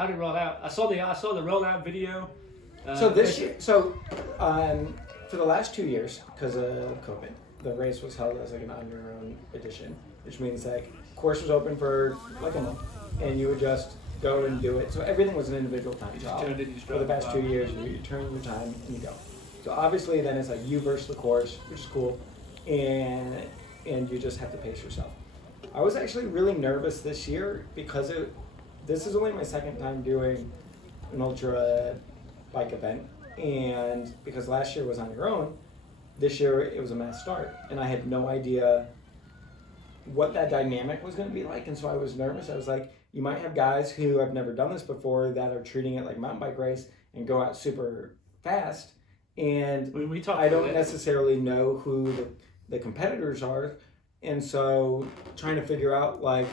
How did it roll out? I saw the rollout video. So for the last 2 years, because of COVID, the race was held as like an on your own edition, which means like course was open for like a month, and you would just go and do it. So everything was an individual time job. For the past 2 years, you turn your time and you go. So obviously, then it's like you versus the course, which is cool, and you just have to pace yourself. I was actually really nervous this year because this is only my second time doing an ultra bike event, and because last year was on your own, this year it was a mass start, and I had no idea what that dynamic was going to be like, and so I was nervous. I was like, you might have guys who have never done this before that are treating it like a mountain bike race and go out super fast, and I don't necessarily know who the competitors are, and so trying to figure out like,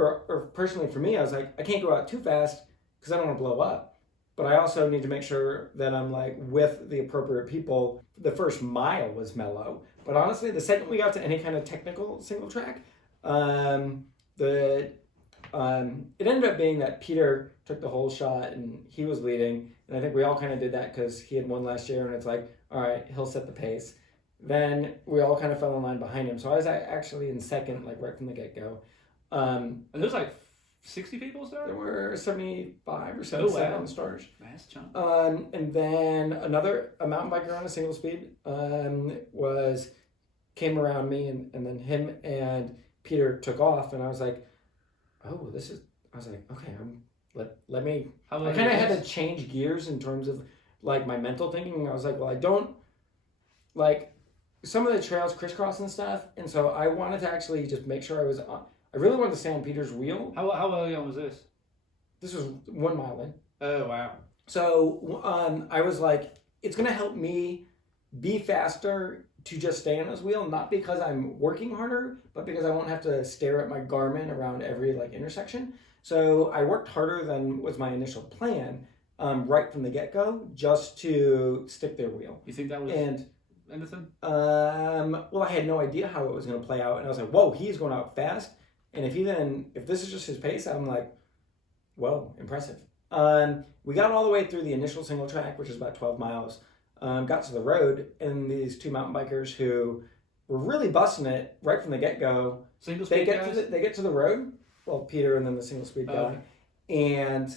or personally for me, I was like, I can't go out too fast because I don't want to blow up, but I also need to make sure that I'm like with the appropriate people. The first mile was mellow, but honestly, the second we got to any kind of technical single track, it ended up being that Peter took the whole shot and he was leading, and I think we all kind of did that because he had won last year, and it's like, all right, he'll set the pace. Then we all kind of fell in line behind him, so I was actually in second, like right from the get-go. And there's like 60 people started? There were 75 or 77 starters. Nice chunk. And then a mountain biker on a single speed came around me, and then him and Peter took off, and I was like, okay, let me. I kind of had to change gears in terms of like my mental thinking. I was like, well, I don't like some of the trails crisscross and stuff, and so I wanted to actually just make sure I was on. I really wanted to stay on Peter's wheel. How early on was this? This was 1 mile in. Oh, wow. So I was like, it's going to help me be faster to just stay on his wheel, not because I'm working harder, but because I won't have to stare at my Garmin around every like intersection. So I worked harder than was my initial plan right from the get-go, just to stick their wheel. You think that was anything? Well, I had no idea how it was going to play out, and I was like, whoa, he's going out fast. And if this is just his pace, I'm like, whoa, impressive. We got all the way through the initial single track, which is about 12 miles, got to the road, and these two mountain bikers who were really busting it right from the get-go. Single speed guys? They get to the road, well, Peter and then the single speed guy, and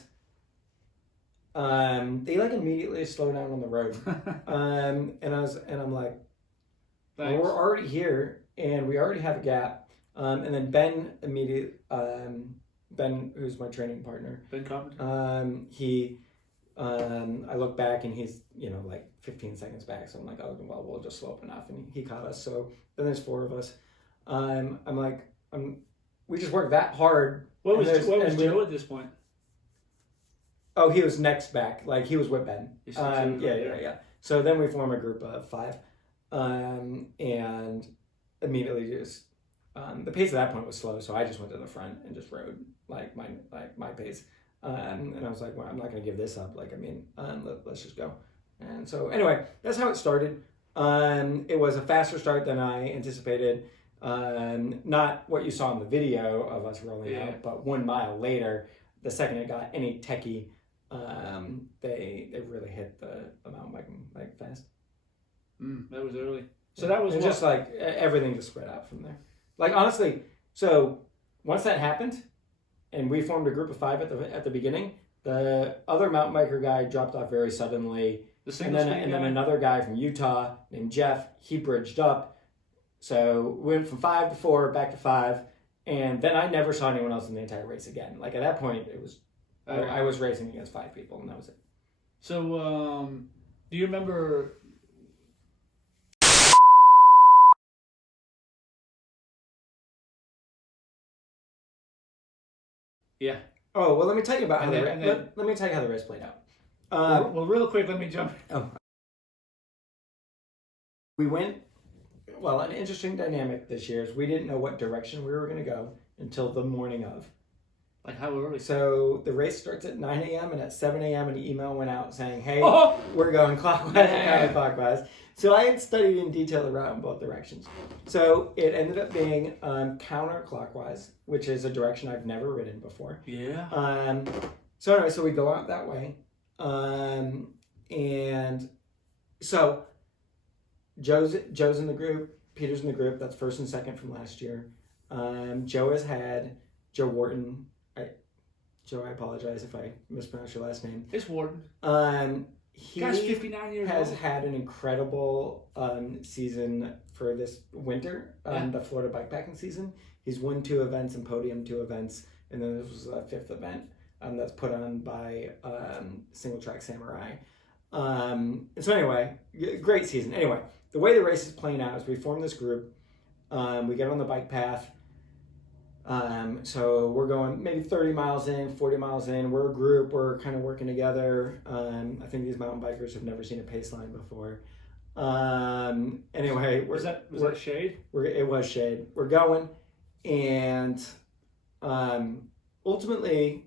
they like immediately slow down on the road. And I'm like, well, we're already here, and we already have a gap. And then Ben Ben, who's my training partner. Ben Carpenter. I look back and he's, like 15 seconds back. So I'm like, oh, well, we'll just slow up enough. And he caught us. So then there's 4 of us. We just worked that hard. What was Joe at this point? Oh, he was next back. Like he was with Ben. Yeah. So then we form a group of 5. And immediately just, the pace at that point was slow, so I just went to the front and just rode like my pace, and I was like, well, I'm not gonna give this up. Let's just go. And so anyway, that's how it started. It was a faster start than I anticipated. Not what you saw in the video of us rolling out, but 1 mile later, the second it got any techie, they really hit the mountain biking like fast. That was early. So that was just like everything just spread out from there. Like honestly, so once that happened, and we formed a group of 5 at the beginning, the other mountain biker guy dropped off very suddenly, and then another guy from Utah named Jeff, he bridged up. So we went from 5 to 4, back to 5, and then I never saw anyone else in the entire race again. Like at that point, it was I was racing against 5 people, and that was it. So do you remember? Yeah. Oh well, let me tell you about let me tell you how the race played out. Well, real quick, let me jump. We went. Well, an interesting dynamic this year is we didn't know what direction we were going to go until the morning of, Like how early? So the race starts at 9 a.m. and at 7 a.m. an email went out saying, hey, Oh! we're going clockwise and counterclockwise. So I had studied in detail the route in both directions. So it ended up being counterclockwise, which is a direction I've never ridden before. Yeah. So anyway, so we go out that way. And so Joe's in the group, Peter's in the group. That's first and second from last year. Joe has had Joe Wharton. Joe, I apologize if I mispronounced your last name. It's Wharton. He Guy's 59 years has old. had an incredible season for this winter, the Florida bikepacking season. He's won 2 events and podiumed 2 events, and then this was a 5th event that's put on by Single Track Samurai. So anyway, great season. Anyway, the way the race is playing out is we form this group. We get on the bike path. So we're going maybe 30 miles in, 40 miles in. We're a group. We're kind of working together. I think these mountain bikers have never seen a pace line before. Anyway, Was that shade? It was shade. We're going, and ultimately,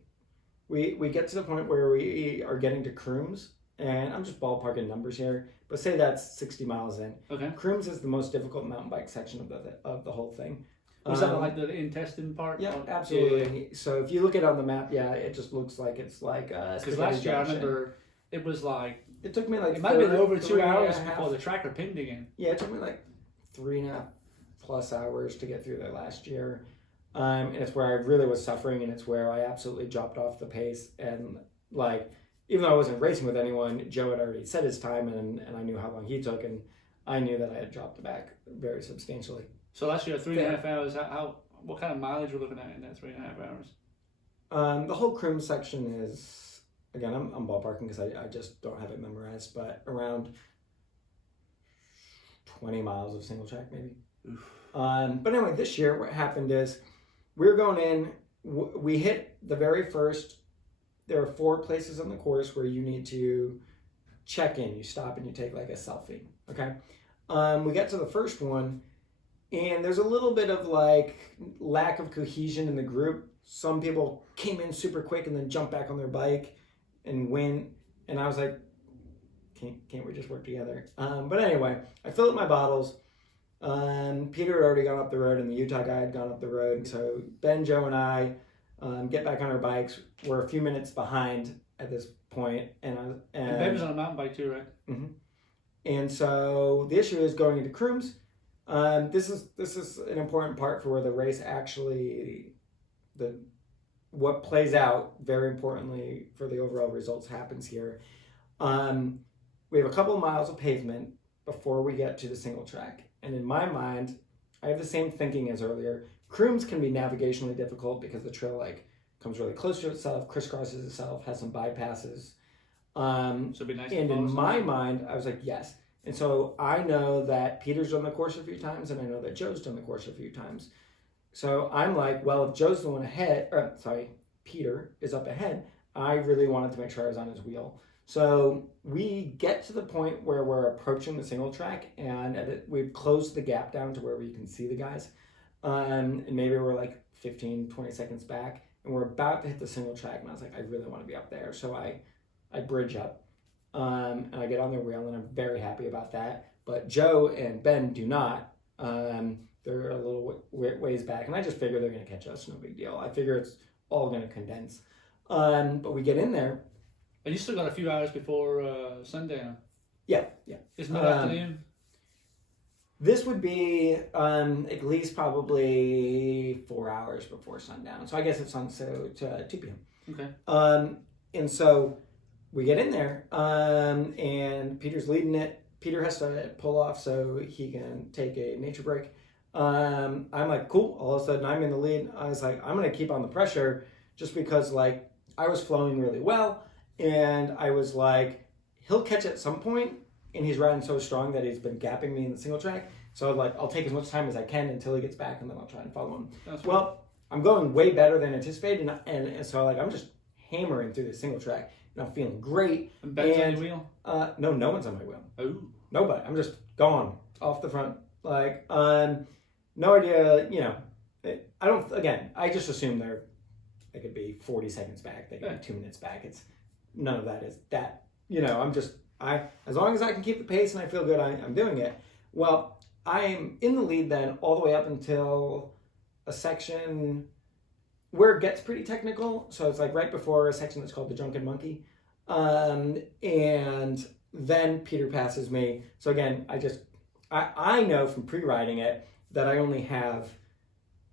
we get to the point where we are getting to Crooms, and I'm just ballparking numbers here, but say that's 60 miles in. Okay. Crooms is the most difficult mountain bike section of the whole thing. Was that like the intestine part? Yeah, absolutely. Yeah. So if you look at it on the map, it just looks like it's like because last year I remember it was like it took me like it might have been over 2 hours 3.5 before the tracker pinned again. Yeah, it took me like 3.5+ hours to get through there last year, and it's where I really was suffering, and it's where I absolutely dropped off the pace. And like, even though I wasn't racing with anyone, Joe had already set his time, and I knew how long he took, and I knew that I had dropped back very substantially. So last year, 3.5 hours. What kind of mileage we're looking at in that 3.5 hours? The whole Crim section is, again, I'm ballparking because I just don't have it memorized, but around 20 miles of single track maybe. But anyway, this year what happened is we were going in. We hit the very first. There are 4 places on the course where you need to check in. You stop and you take like a selfie. Okay. We get to the first one. And there's a little bit of like lack of cohesion in the group. Some people came in super quick and then jumped back on their bike and went. And I was like, can't we just work together? But anyway, I filled up my bottles. Peter had already gone up the road and the Utah guy had gone up the road. So Ben, Joe, and I get back on our bikes. We're a few minutes behind at this point. And Ben was on a mountain bike too, right? Mm-hmm. And so the issue is going into Crooms. This is an important part for where the race actually, what plays out very importantly for the overall results happens here. We have a couple of miles of pavement before we get to the single track. And in my mind, I have the same thinking as earlier. Crooms can be navigationally difficult because the trail like comes really close to itself, crisscrosses itself, has some bypasses. So it'd be nice. And in my mind, I was like, yes. And so I know that Peter's done the course a few times, and I know that Joe's done the course a few times. So I'm like, well, if Joe's the one ahead, Peter is up ahead, I really wanted to make sure I was on his wheel. So we get to the point where we're approaching the single track, and we've closed the gap down to where we can see the guys. And maybe we're like 15, 20 seconds back, and we're about to hit the single track, and I was like, I really want to be up there. So I bridge up. And I get on their wheel, and I'm very happy about that. But Joe and Ben do not. They're a little ways back, and I just figure they're going to catch us. No big deal. I figure it's all going to condense. But we get in there. And you still got a few hours before sundown. Yeah. It's mid-afternoon. This would be at least probably 4 hours before sundown. So I guess it's on to 2 p.m. Okay. And so we get in there, and Peter's leading it. Peter has to pull off so he can take a nature break. I'm like, cool. All of a sudden, I'm in the lead. I was like, I'm going to keep on the pressure just because, like, I was flowing really well. And I was like, he'll catch at some point, and he's riding so strong that he's been gapping me in the single track. So, like, I'll take as much time as I can until he gets back, and then I'll try and follow him. Well, I'm going way better than anticipated, and so, like, I'm just hammering through the single track. And I'm feeling great. And Ben's on your wheel? No one's on my wheel. Oh. Nobody. I'm just gone off the front. Like, no idea, I just assume they're They could be 40 seconds back. They could be 2 minutes back. It's none of that is that. You know, as long as I can keep the pace and I feel good, I'm doing it. Well, I'm in the lead then all the way up until a section where it gets pretty technical. So it's like right before a section that's called the Drunken Monkey. And then Peter passes me. So again, I know from pre-riding it that I only have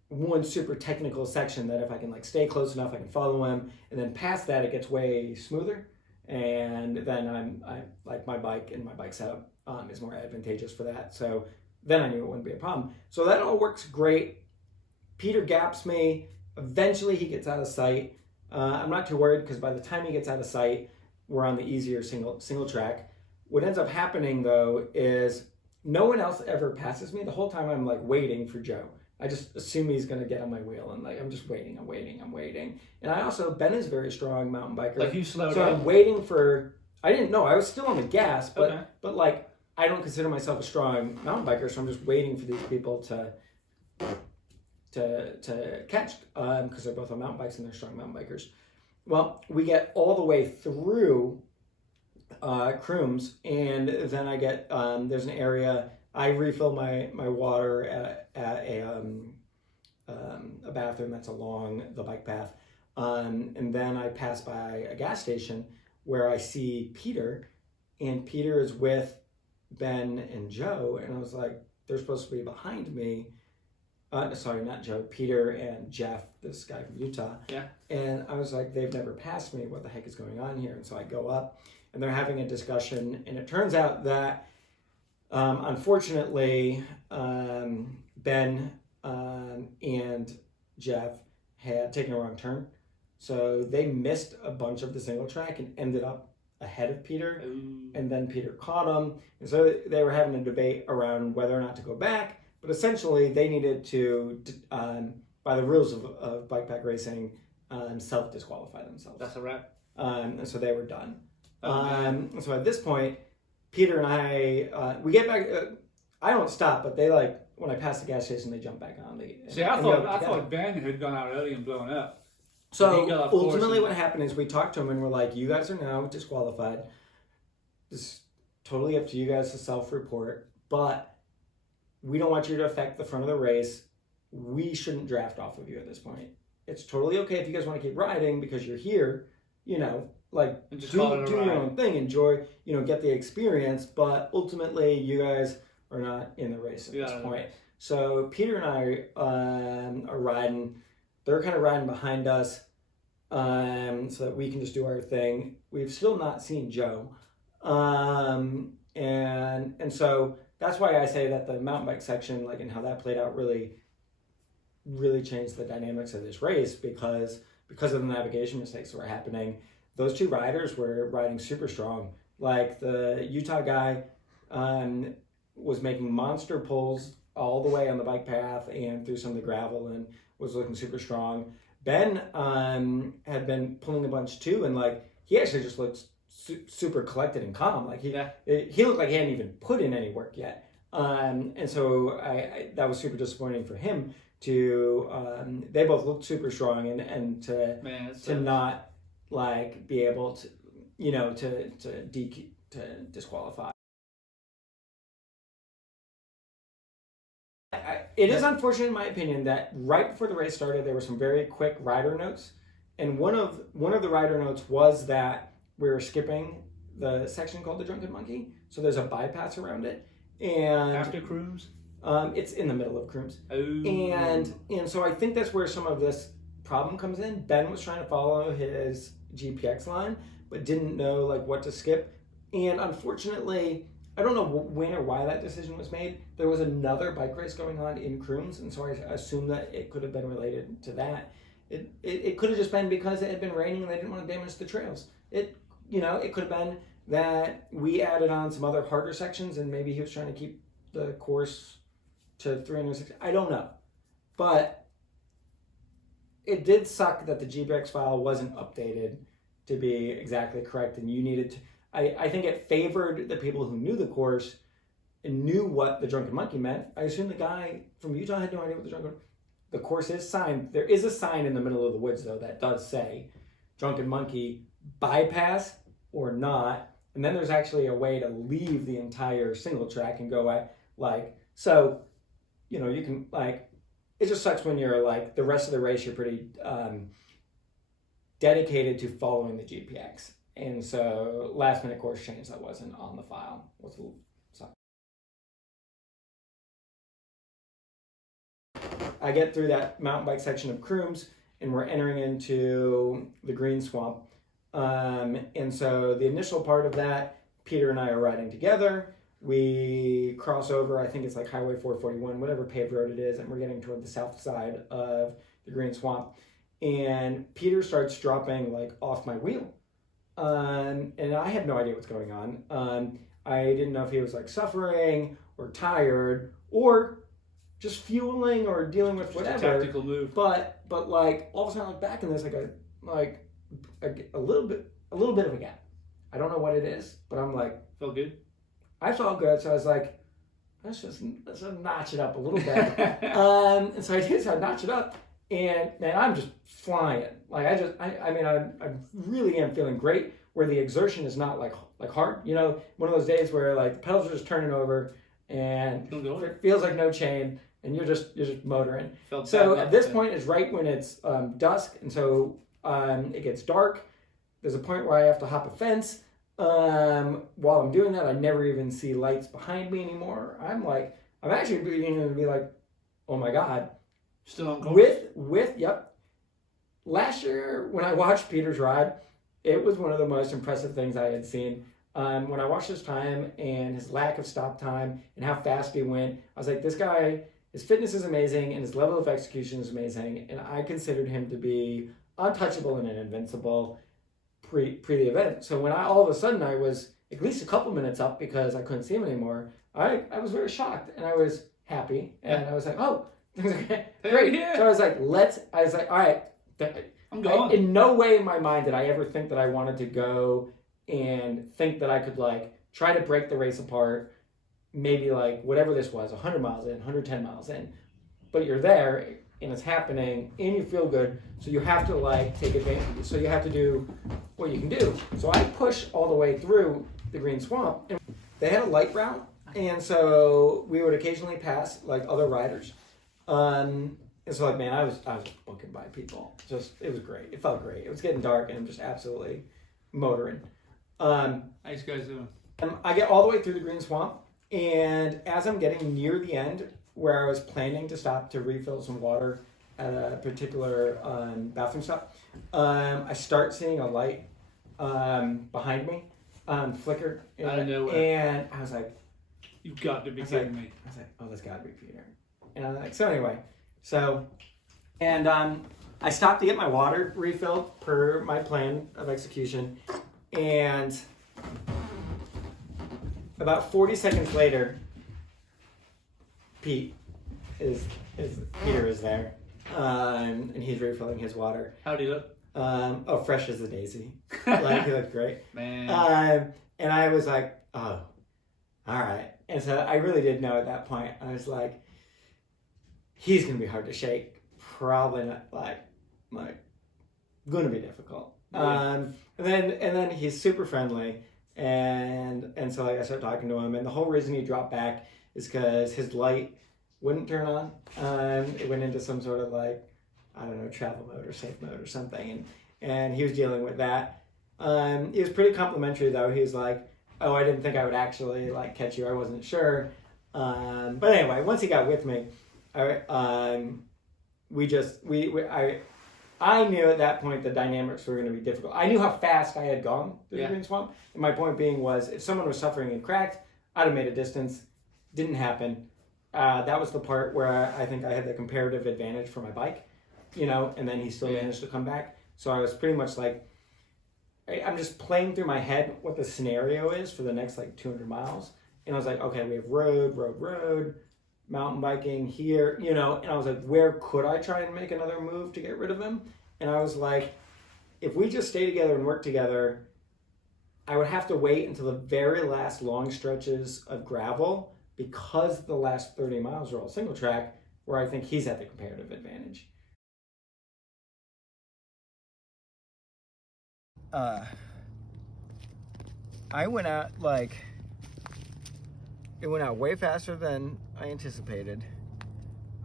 one super technical section that if I can like stay close enough, I can follow him. And then past that, it gets way smoother. And then I like my bike and my bike setup is more advantageous for that. So then I knew it wouldn't be a problem. So that all works great. Peter gaps me. Eventually he gets out of sight. I'm not too worried because by the time he gets out of sight, we're on the easier single track. What ends up happening though is no one else ever passes me. The whole time I'm like waiting for Joe. I just assume he's going to get on my wheel and like I'm just waiting. And I also, Ben is a very strong mountain biker. Like you slowed so up. I'm waiting for, I didn't know, I was still on the gas, but Okay. but like I don't consider myself a strong mountain biker, so I'm just waiting for these people to catch because they're both on mountain bikes and they're strong mountain bikers. Well, we get all the way through Crooms, and then I get there's an area I refill my water at a bathroom that's along the bike path, and then I pass by a gas station where I see Peter, and Peter is with Ben and Joe, and I was like, they're supposed to be behind me. Sorry, not Joe, Peter and Jeff, this guy from Utah. Yeah. And I was like, they've never passed me. What the heck is going on here? And so I go up, and they're having a discussion, and it turns out that unfortunately, Ben and Jeff had taken a wrong turn. So they missed a bunch of the single track and ended up ahead of Peter. Ooh. And then Peter caught them. And so they were having a debate around whether or not to go back. But essentially, they needed to, by the rules of bike pack racing, self-disqualify themselves. That's a wrap. And so they were done. Okay. So at this point, Peter and I, we get back. I don't stop, but they like when I pass the gas station, they jump back on. See, I thought Ben had gone out early and blown up. So ultimately, what happened is we talked to him and we're like, "You guys are now disqualified. It's totally up to you guys to self-report, but we don't want you to affect the front of the race. We shouldn't draft off of you at this point. It's totally okay if you guys want to keep riding because you're here. You know, like And just do call it a your ride. own thing, enjoy, get the experience. But ultimately, you guys are not in the race at this point." So Peter and I are riding. They're kind of riding behind us so that we can just do our thing. We've still not seen Joe. And so that's why I say that the mountain bike section, like, and how that played out really, really changed the dynamics of this race because of the navigation mistakes that were happening. Those two riders were riding super strong. Like the Utah guy was making monster pulls all the way on the bike path and through some of the gravel and was looking super strong. Ben had been pulling a bunch too, and like he actually just looked super collected and calm. Like he looked like he hadn't even put in any work yet. And so I that was super disappointing for him to. They both looked super strong and to not like be able to to disqualify. It is unfortunate, in my opinion, that right before the race started, there were some very quick rider notes, and one of the rider notes was that we were skipping the section called the Drunken Monkey, so there's a bypass around it, and after Crooms, it's in the middle of Crooms, oh. and so I think that's where some of this problem comes in. Ben was trying to follow his GPX line, but didn't know like what to skip, and unfortunately, I don't know when or why that decision was made. There was another bike race going on in Crooms, and so I assume that it could have been related to that. It could have just been because it had been raining and they didn't want to damage the trails. It could have been that we added on some other harder sections and maybe he was trying to keep the course to 360. I don't know. But it did suck that the GPX file wasn't updated to be exactly correct, and you needed to. I think it favored the people who knew the course and knew what the Drunken Monkey meant. I assume the guy from Utah had no idea what the Drunken. the course is signed. There is a sign in the middle of the woods though that does say Drunken Monkey bypass or not. And then there's actually a way to leave the entire single track and go at so, you know, you can it just sucks when you're the rest of the race, you're pretty dedicated to following the GPX. And so last minute course change that wasn't on the file was a little suck. I get through that mountain bike section of Crooms and we're entering into the Green Swamp. And so the initial part of that, Peter and I are riding together. We cross over, I think it's Highway 441, whatever paved road it is, and we're getting toward the south side of the Green Swamp. And Peter starts dropping off my wheel. And I had no idea what's going on. I didn't know if he was suffering or tired or just fueling or dealing with whatever. Just a tactical move. But all of a sudden I look back and there's a little bit of a gap. I don't know what it is, but I'm felt good. I felt good, so I was let's just notch it up a little bit. And so I did, so I notched it up, and man, I'm just flying. I really am feeling great. Where the exertion is not hard, you know, one of those days where the pedals are just turning over, and it feels like no chain, and you're just motoring. So at this point is right when it's dusk, and so it gets dark. There's a point where I have to hop a fence. While I'm doing that, I never even see lights behind me anymore. I'm actually beginning to be oh my God. Still on course? Yep. Last year, when I watched Peter's ride, it was one of the most impressive things I had seen. When I watched his time and his lack of stop time and how fast he went, I was this guy, his fitness is amazing and his level of execution is amazing. And I considered him to be untouchable and invincible pre the event. So when all of a sudden I was at least a couple minutes up because I couldn't see him anymore, I was very shocked and I was happy and I was oh, things are great. Yeah. So I was all right, I'm going. In no way in my mind did I ever think that I wanted to go and think that I could try to break the race apart, maybe whatever this was, 100 miles in, 110 miles in. But you're there and it's happening and you feel good, so you have to take advantage. So you have to do what you can do. So I pushed all the way through the Green Swamp, and they had a light route, and so we would occasionally pass other riders. And so man, I was booking by people. It was great. It felt great. It was getting dark and I'm just absolutely motoring. How you guys doing? I get all the way through the Green Swamp, and as I'm getting near the end, where I was planning to stop to refill some water at a particular bathroom stop, I start seeing a light behind me flicker. Out of nowhere. And I was you've got to be kidding me. I was oh, that's got to be Peter. And I'm so anyway, I stopped to get my water refilled per my plan of execution, and about 40 seconds later, Peter is there, and he's refilling his water. How'd he look? Fresh as a daisy. He looked great. Man. And I was oh, all right. And so I really did know at that point. I was he's gonna be hard to shake. Probably not gonna be difficult. Yeah. And then he's super friendly, and so I started talking to him, and the whole reason he dropped back is because his light wouldn't turn on. It went into some sort of I don't know, travel mode or safe mode or something, and he was dealing with that. He was pretty complimentary though. He was oh, I didn't think I would actually catch you. I wasn't sure. But anyway, once he got with me, I knew at that point the dynamics were going to be difficult. I knew how fast I had gone through the Green Swamp. And my point being was, if someone was suffering and cracked, I'd have made a distance. Didn't happen. That was the part where I think I had the comparative advantage for my bike, and then he still managed to come back. So I was pretty much I'm just playing through my head what the scenario is for the next 200 miles. And I was okay, we have road, mountain biking here, and I was where could I try and make another move to get rid of him? And I was if we just stay together and work together, I would have to wait until the very last long stretches of gravel, because the last 30 miles are all single track. where I think he's at the comparative advantage. I went out it went out way faster than I anticipated.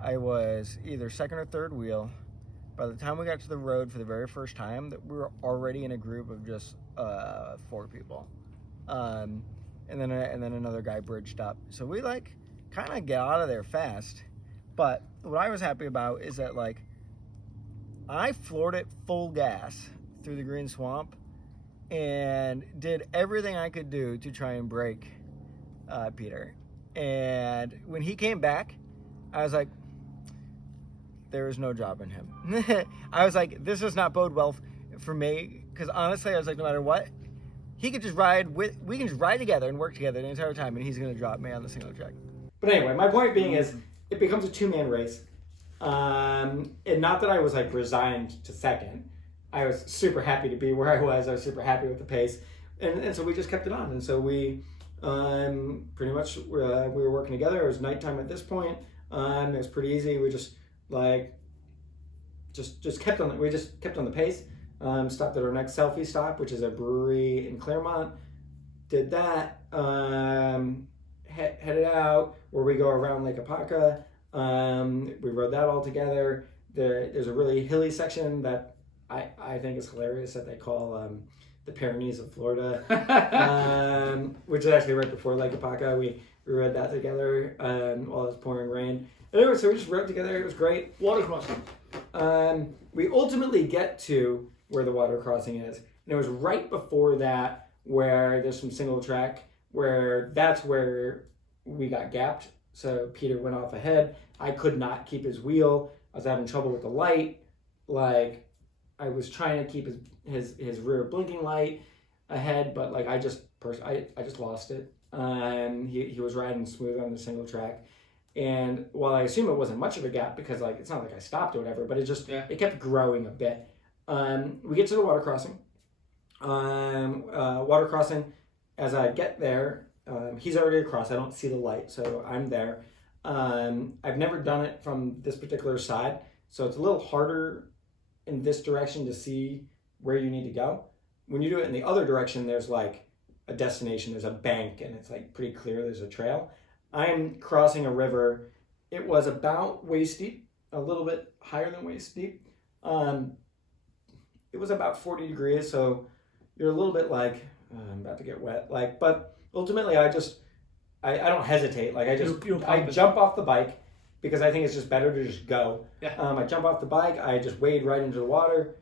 I was either second or third wheel. By the time we got to the road for the very first time, that we were already in a group of just 4 people, and then another guy bridged up. So we kind of get out of there fast. But what I was happy about is that I floored it full gas through the green swamp and did everything I could do to try and break Peter. And when he came back, I was like, there is no job in him. I was like, this does not bode well for me, because honestly, I was like, no matter what, we can just ride together and work together the entire time, and he's going to drop me on the single track. But anyway, my point being is, it becomes a 2-man race. And not that I was resigned to second. I was super happy to be where I was. I was super happy with the pace. And so we just kept it on. And so we pretty much, we were working together. It was nighttime at this point. It was pretty easy. We just kept on. We just kept on the pace. Stopped at our next selfie stop, which is a brewery in Claremont. Did that. Headed out where we go around Lake Apaca. We rode that all together. There's a really hilly section that I think is hilarious that they call the Pyrenees of Florida, which is actually right before Lake Apaca. We rode that together while it was pouring rain. Anyway, so we just rode together. It was great. Water crossing. We ultimately get to where the water crossing is, and it was right before that where there's some single track where that's where we got gapped. So Peter went off ahead. I could not keep his wheel. I was having trouble with the light. I was trying to keep his rear blinking light ahead, but I just lost it. He was riding smooth on the single track. And while I assume it wasn't much of a gap because it's not like I stopped or whatever, but it kept growing a bit. We get to the water crossing. As I get there, he's already across. I don't see the light, so I'm there. I've never done it from this particular side, so it's a little harder in this direction to see where you need to go. When you do it in the other direction, there's a destination, there's a bank, and it's pretty clear there's a trail. I'm crossing a river. It was about waist deep, a little bit higher than waist deep. It was about 40 degrees, so you're a little bit I'm about to get wet. But ultimately, I don't hesitate. I jump off the bike because I think it's just better to just go. Yeah. I jump off the bike. I just wade right into the water,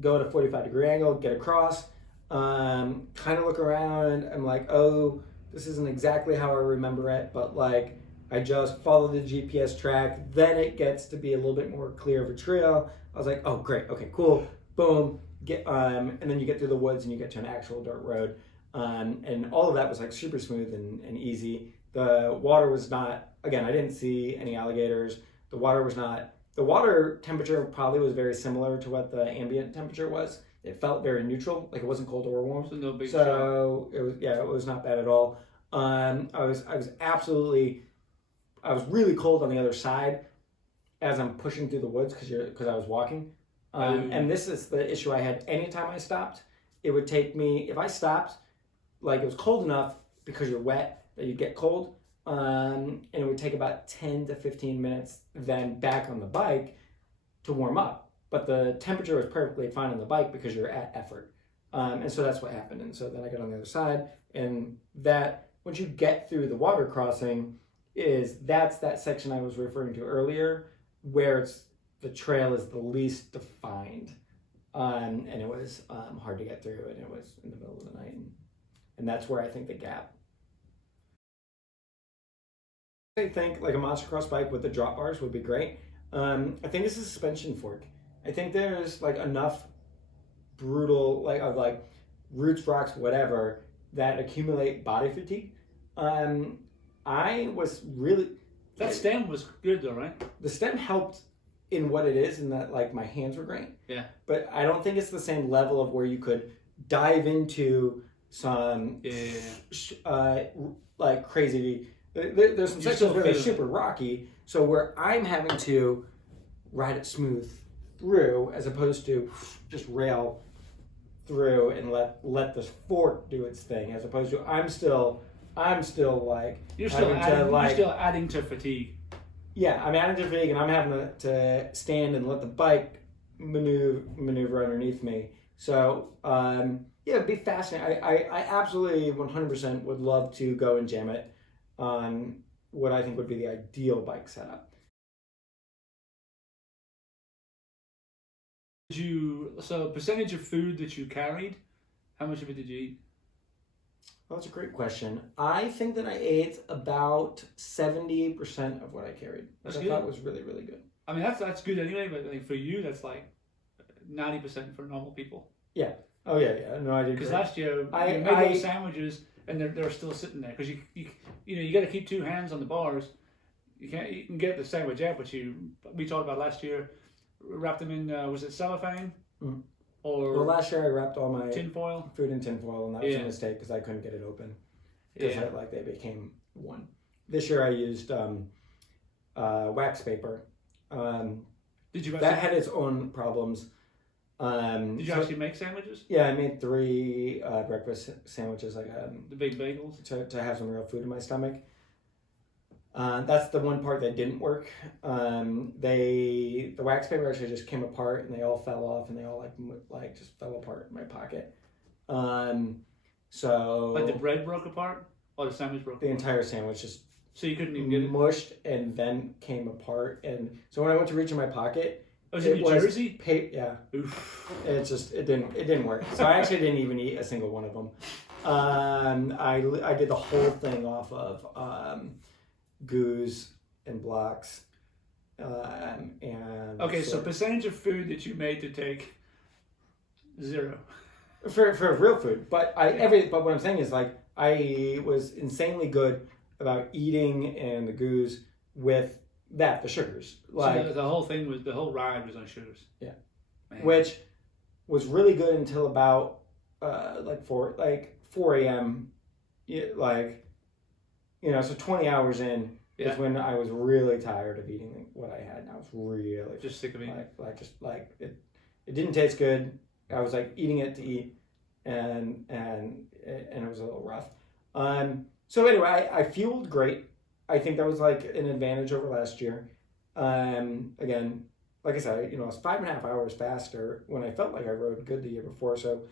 go at a 45-degree angle, get across, kind of look around. I'm like, oh, this isn't exactly how I remember it, but I just follow the GPS track. Then it gets to be a little bit more clear of a trail. I was like, oh, great. Okay, cool. Boom. And then you get through the woods and you get to an actual dirt road. And all of that was super smooth and easy. The water was not, again, I didn't see any alligators. The water temperature probably was very similar to what the ambient temperature was. It felt very neutral, it wasn't cold or warm. So no big it was not bad at all. I was really cold on the other side as I'm pushing through the woods because I was walking. And this is the issue I had. Anytime I stopped, it would take me, if I stopped, it was cold enough because you're wet that you'd get cold, and it would take about 10 to 15 minutes then back on the bike to warm up. But the temperature was perfectly fine on the bike because you're at effort. And so that's what happened. And so then I got on the other side, and that, once you get through the water crossing, that's that section I was referring to earlier, where the trail is the least defined. And it was hard to get through, and it was in the middle of the night. And that's where I think the gap. I think a monster cross bike with the drop bars would be great. I think it's a suspension fork. I think there's enough brutal roots, rocks, whatever, that accumulate body fatigue. I was really... That stem was good though, right? The stem helped in what it is, in that my hands were great. Yeah. But I don't think it's the same level of where you could dive into some crazy. There's some sections where they're super rocky So where I'm having to ride it smooth through, as opposed to just rail through and let the fork do its thing, as opposed to I'm still like you're still adding to fatigue. Yeah, I'm adding to fatigue, and I'm having to stand and let the bike maneuver underneath me. So yeah, it'd be fascinating. I absolutely 100% would love to go and jam it on what I think would be the ideal bike setup. So percentage of food that you carried, how much of it did you eat? Well, that's a great question. I think that I ate about 70% of what I carried, which I thought was really, really good. I mean, that's good anyway, but I think for you, that's like 90% for normal people. Yeah. Oh, yeah. No, I did. Because last year, you made those sandwiches, and they're still sitting there. Because you got to keep two hands on the bars. You can get the sandwich out, but we talked about last year, wrapped them in, was it cellophane? Mm. Or last year I wrapped all my tinfoil food in tinfoil, and that was a mistake because I couldn't get it open. Because they became one. This year I used wax paper. Did you? That had its own problems. Did you actually make sandwiches? Yeah, I made 3 breakfast sandwiches, like the big bagels, to have some real food in my stomach. That's the one part that didn't work. The wax paper actually just came apart, and they all fell off, and they all like just fell apart in my pocket. So like the bread broke apart, or the sandwich broke. The entire sandwich just so you couldn't even get it mushed, and then came apart. And so when I went to reach in my pocket, was it New Jersey? Yeah. Oof. It didn't work. So I actually didn't even eat a single one of them. I did the whole thing off of goos and blocks, and okay. So percentage of food that you made to take 0 for real food. But but what I'm saying is, like, I was insanely good about eating and the goos with the sugars. Like, so the whole ride was on sugars. Yeah. Man. Which was really good until about 4 a.m. So 20 hours in is when I was really tired of eating what I had, and I was really just sick of eating. It didn't taste good. I was like eating it to eat, and it was a little rough. So anyway, I fueled great. I think that was like an advantage over last year. Again, like I said, I was 5.5 hours faster when I felt like I rode good the year before. So,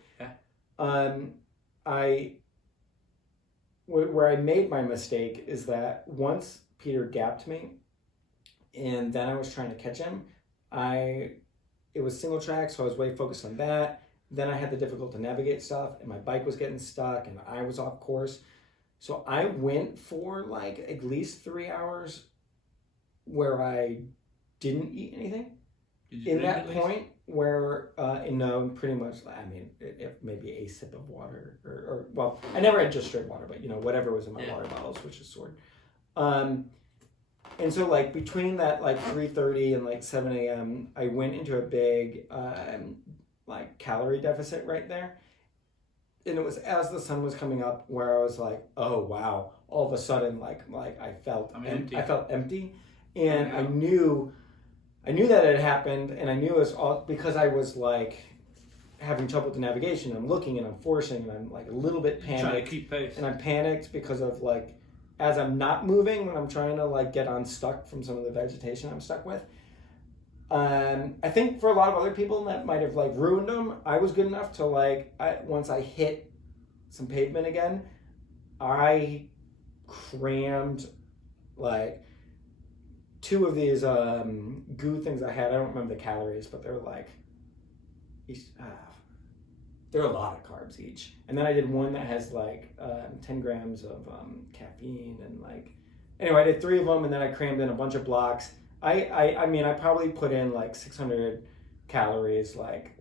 where I made my mistake is that once Peter gapped me, and then I was trying to catch him, it was single track, so I was way focused on that. Then I had the difficult to navigate stuff, and my bike was getting stuck, and I was off course. So I went for like at least 3 hours where I didn't eat anything. In that point where, no, pretty much, I mean, if maybe a sip of water, or well, I never had just straight water, but whatever was in my water bottles, which is sort. And so like between that like 3:30 and like 7 a.m., I went into a big like calorie deficit right there. And it was as the sun was coming up where I was like, oh wow, all of a sudden like I felt empty. I felt empty, and I knew that it had happened, and I knew it was all because I was like having trouble with the navigation. I'm looking and I'm forcing, and I'm like a little bit panicked. Trying to keep pace. And I'm panicked because of like as I'm not moving when I'm trying to like get unstuck from some of the vegetation I'm stuck with. I think for a lot of other people that might have like ruined them. I was good enough to like once I hit some pavement again, I crammed like 2 of these goo things I had. I don't remember the calories, but they're like they're a lot of carbs each. And then I did one that has like 10 grams of caffeine, and like anyway, I did 3 of them, and then I crammed in a bunch of blocks. I mean, I probably put in like 600 calories, like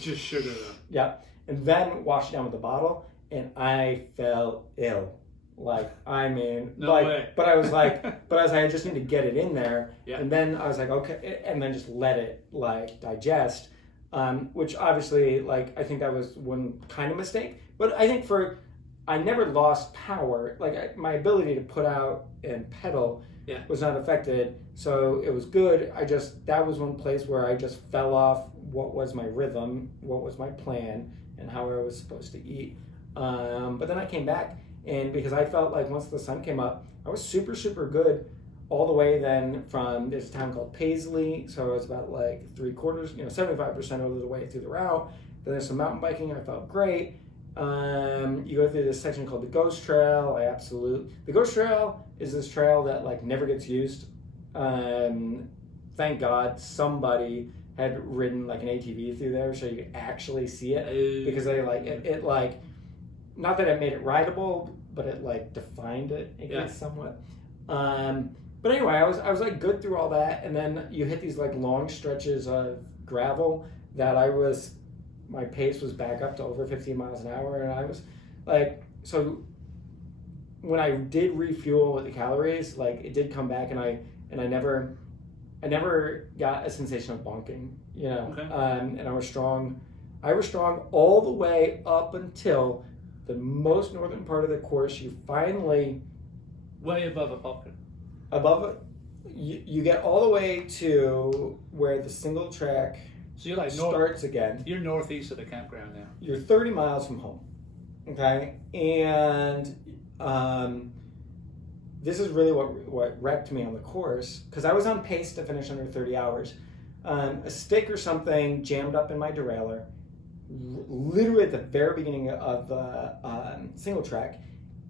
just sugar though. Yeah, and then washed it down with a bottle, and I fell ill. Like, I mean, no way. But I was like, I just need to get it in there. Yeah. And then I was like, okay, and then just let it like digest, which obviously, like, I think that was one kind of mistake. But I think I never lost power. Like my ability to put out and pedal was not affected, so it was good. That was one place where I just fell off what was my rhythm, what was my plan, and how I was supposed to eat. But then I came back, and because I felt like once the sun came up, I was super, super good all the way then from, there's a town called Paisley, so I was about like 75% over the way through the route. Then there's some mountain biking, I felt great. You go through this section called the Ghost Trail. The Ghost Trail is this trail that like never gets used. Thank God somebody had ridden like an ATV through there so you could actually see it, because they like it like, not that it made it rideable, but it like defined it, I guess, somewhat. But anyway, I was like good through all that, and then you hit these like long stretches of gravel that my pace was back up to over 15 miles an hour, and I was like, so when I did refuel with the calories, like it did come back, and I never got a sensation of bonking, you know. Okay. And I was strong all the way up until the most northern part of the course. You finally, way above a pumpkin. above it, you get all the way to where the single track So you're like starts again. You're northeast of the campground now. You're 30 miles from home, okay? And this is really what wrecked me on the course, because I was on pace to finish under 30 hours. A stick or something jammed up in my derailleur, literally at the very beginning of the single track,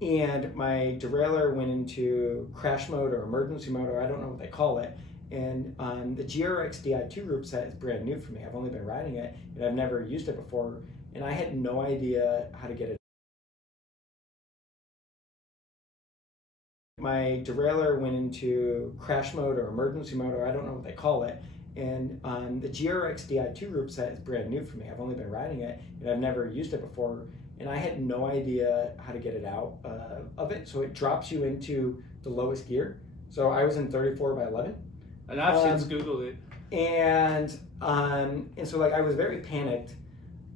and my derailleur went into crash mode or emergency mode, or I don't know what they call it. And the GRX Di2 group set is brand new for me. I've only been riding it, and I've never used it before, and I had no idea how to get it. My derailleur went into crash mode or emergency mode, or I don't know what they call it. And the GRX Di2 group set is brand new for me. I've only been riding it, and I've never used it before, and I had no idea how to get it out of it. So it drops you into the lowest gear. So I was in 34 by 11. And I've since Googled it. And so like I was very panicked.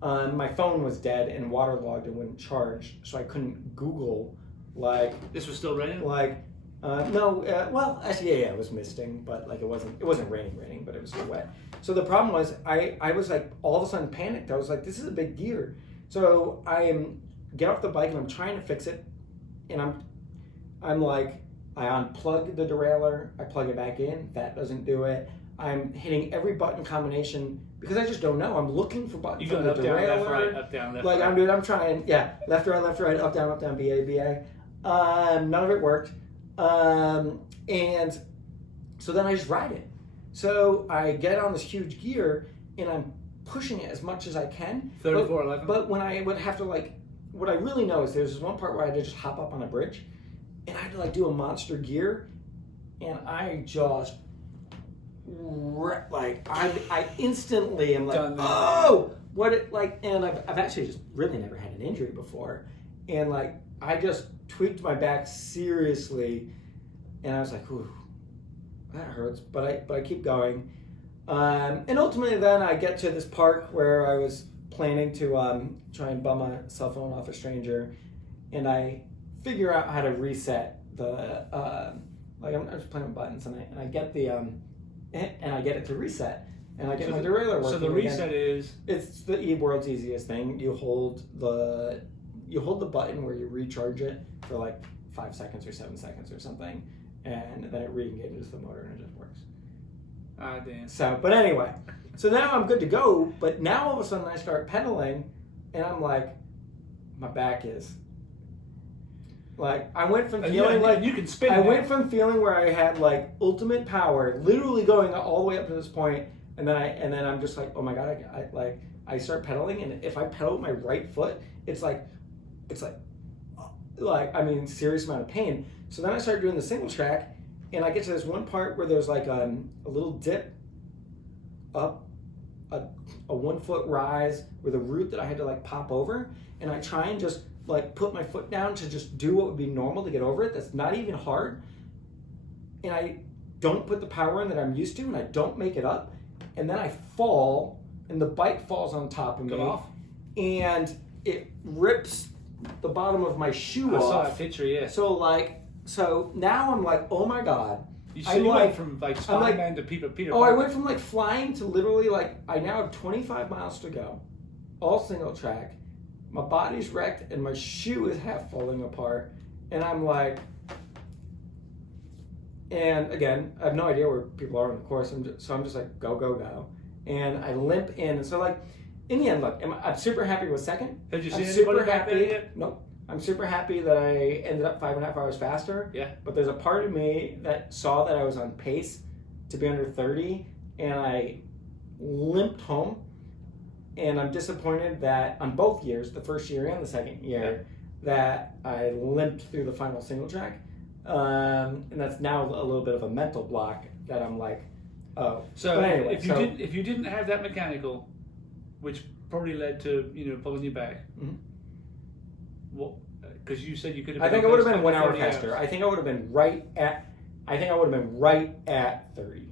My phone was dead and waterlogged and wouldn't charge, so I couldn't Google like. This was still raining? Like, no, well, actually, yeah, it was misting, but like it wasn't raining, but it was still wet. So the problem was I was like all of a sudden panicked. I was like, this is a big gear. So I get off the bike and I'm trying to fix it, and I'm like, I unplug the derailleur, I plug it back in, that doesn't do it. I'm hitting every button combination because I just don't know. I'm looking for buttons. You go up, down, left, right, up, down, left, like right. I'm trying, left, right, up, down, BA. None of it worked. And so then I just ride it. So I get on this huge gear and I'm pushing it as much as I can. 3411. But when I would have to like, what I really know is there's this one part where I had to just hop up on a bridge, and I had to like do a monster gear, and I just I instantly am like, oh, what it like, and I've actually just really never had an injury before, and like I just tweaked my back seriously, and I was like, ooh, that hurts, but I keep going, and ultimately then I get to this park where I was planning to try and bum a cell phone off a stranger, and I figure out how to reset the like I'm just playing with buttons, and I get the and I get it to reset, and I get my derailleur working. So the reset again. It's the world's easiest thing. You hold the button where you recharge it for like 5 seconds or 7 seconds or something, and then it re-engages the motor and it just works. Ah, damn. So, but anyway, so now I'm good to go. But now all of a sudden I start pedaling, and I'm like, my back is. Like I went from feeling like you can spin. I went from feeling where I had like ultimate power, literally going all the way up to this point, and then I'm just like, oh my god, I start pedaling, and if I pedal with my right foot, it's like I mean serious amount of pain. So then I started doing the single track, and I get to this one part where there's like a little dip up, a 1 foot rise with a root that I had to like pop over, and I try and just like put my foot down to just do what would be normal to get over it. That's not even hard. And I don't put the power in that I'm used to, and I don't make it up. And then I fall, and the bike falls on top of me. Come off. And it rips the bottom of my shoe off. I saw that picture, yeah. So now I'm like, oh my God. You went from like Spider-Man to Peter Oh, I Parker. went from like flying to literally like I now have 25 miles to go, all single track. My body's wrecked and my shoe is half falling apart, and I'm like, and again, I have no idea where people are on the course. So I'm just like go, and I limp in. So like, in the end, look, I'm super happy with second. Have you I'm seen super anybody back there happy. yet? Nope. I'm super happy that I ended up 5.5 hours faster. Yeah. But there's a part of me that saw that I was on pace to be under 30, and I limped home. And I'm disappointed that on both years, the first year and the second year, that I limped through the final single track. And that's now a little bit of a mental block that I'm like, oh. So but anyway, if you didn't have that mechanical, which probably led to pulling you back, because you said you could have. I think I would have been 1 hour faster. I think I would have been right at 30.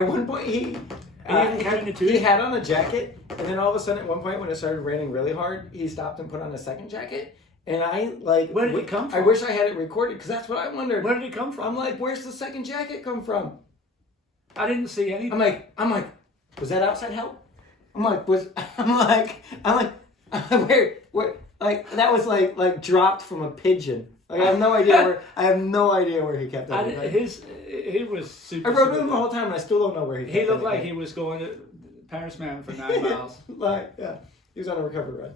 At one point, he had on a jacket, and then all of a sudden, at one point, when it started raining really hard, he stopped and put on a second jacket. And I like, where did it come from? I wish I had it recorded because that's what I wondered. Where did it come from? I'm like, where's the second jacket come from? I didn't see anything. I'm like, was that outside help? I'm like, where? Like that was like dropped from a pigeon. Like I have no idea where he kept that. He was super. I rode with him the whole time, and I still don't know where he kept it. He looked like he was going to Paris Mountain for 9 miles. Like, yeah, he was on a recovery ride.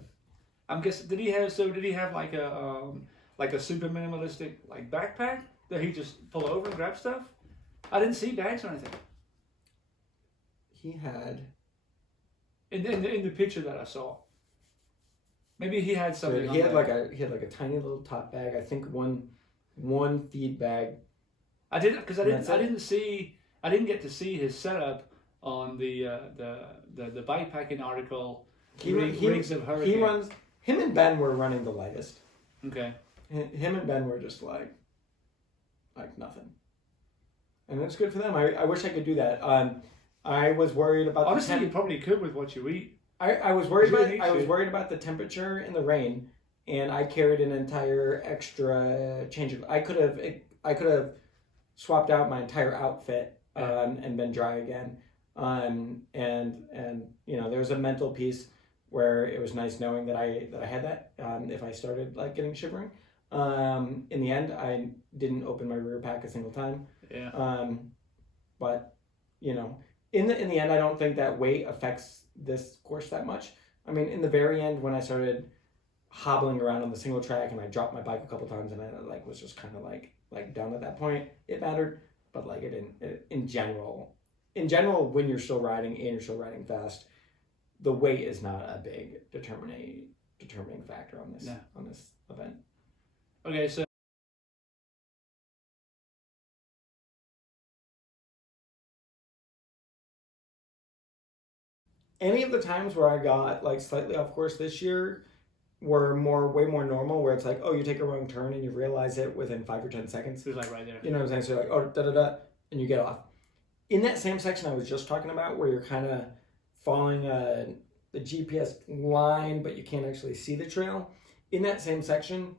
I'm guessing. Did he have like a super minimalistic like backpack that he just pull over and grab stuff? I didn't see bags or anything. He had in the picture that I saw. Maybe he had something. He had like a tiny little top bag. I think one feed bag. I didn't get to see his setup on the bikepacking article. Rigs of Huracan. Him and Ben were running the lightest. Okay. Him and Ben were just like nothing, and it's good for them. I wish I could do that. I was worried about. Honestly, you probably could with what you eat. I was worried about the temperature and the rain, and I carried an entire extra change of. I could have swapped out my entire outfit and been dry again. And there was a mental piece where it was nice knowing that I had that. If I started like getting shivering, in the end I didn't open my rear pack a single time. Yeah. But in the end, I don't think that weight affects this course that much. I mean, in the very end, when I started hobbling around on the single track and I dropped my bike a couple times and I was just kind of like down at that point, it mattered. But like it didn't. In general, when you're still riding and you're still riding fast, the weight is not a big determining factor on this on this event. Okay, so. Any of the times where I got like slightly off course this year were way more normal, where it's like, oh, you take a wrong turn and you realize it within 5 or 10 seconds. It was like right there. You know what I'm saying? So you're like, oh, da-da-da, and you get off. In that same section I was just talking about, where you're kind of following the GPS line, but you can't actually see the trail. In that same section,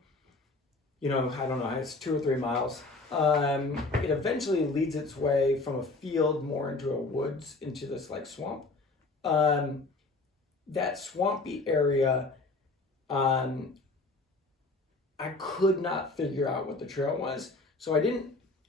I don't know, it's 2 or 3 miles. It eventually leads its way from a field more into a woods, into this like swamp. That swampy area, I could not figure out what the trail was. So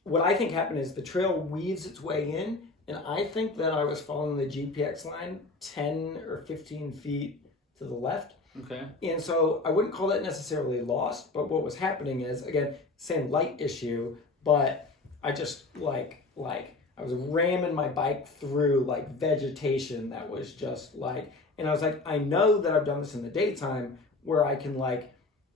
what I think happened is the trail weaves its way in, and I think that I was following the GPX line 10 or 15 feet to the left. Okay. And so I wouldn't call that necessarily lost, but what was happening is, again, same light issue, but I just I was ramming my bike through like vegetation that was just like, and I was like, I know that I've done this in the daytime where I can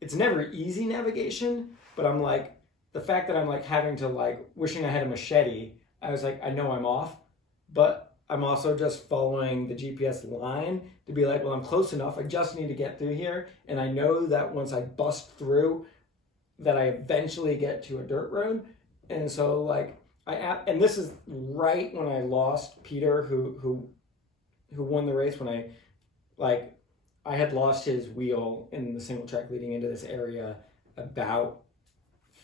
it's never easy navigation, but I'm like, the fact that I'm like having to wishing I had a machete, I was like, I know I'm off, but I'm also just following the GPS line to be like, well, I'm close enough. I just need to get through here. And I know that once I bust through that I eventually get to a dirt road. And so and this is right when I lost Peter, who won the race, when I had lost his wheel in the single track leading into this area about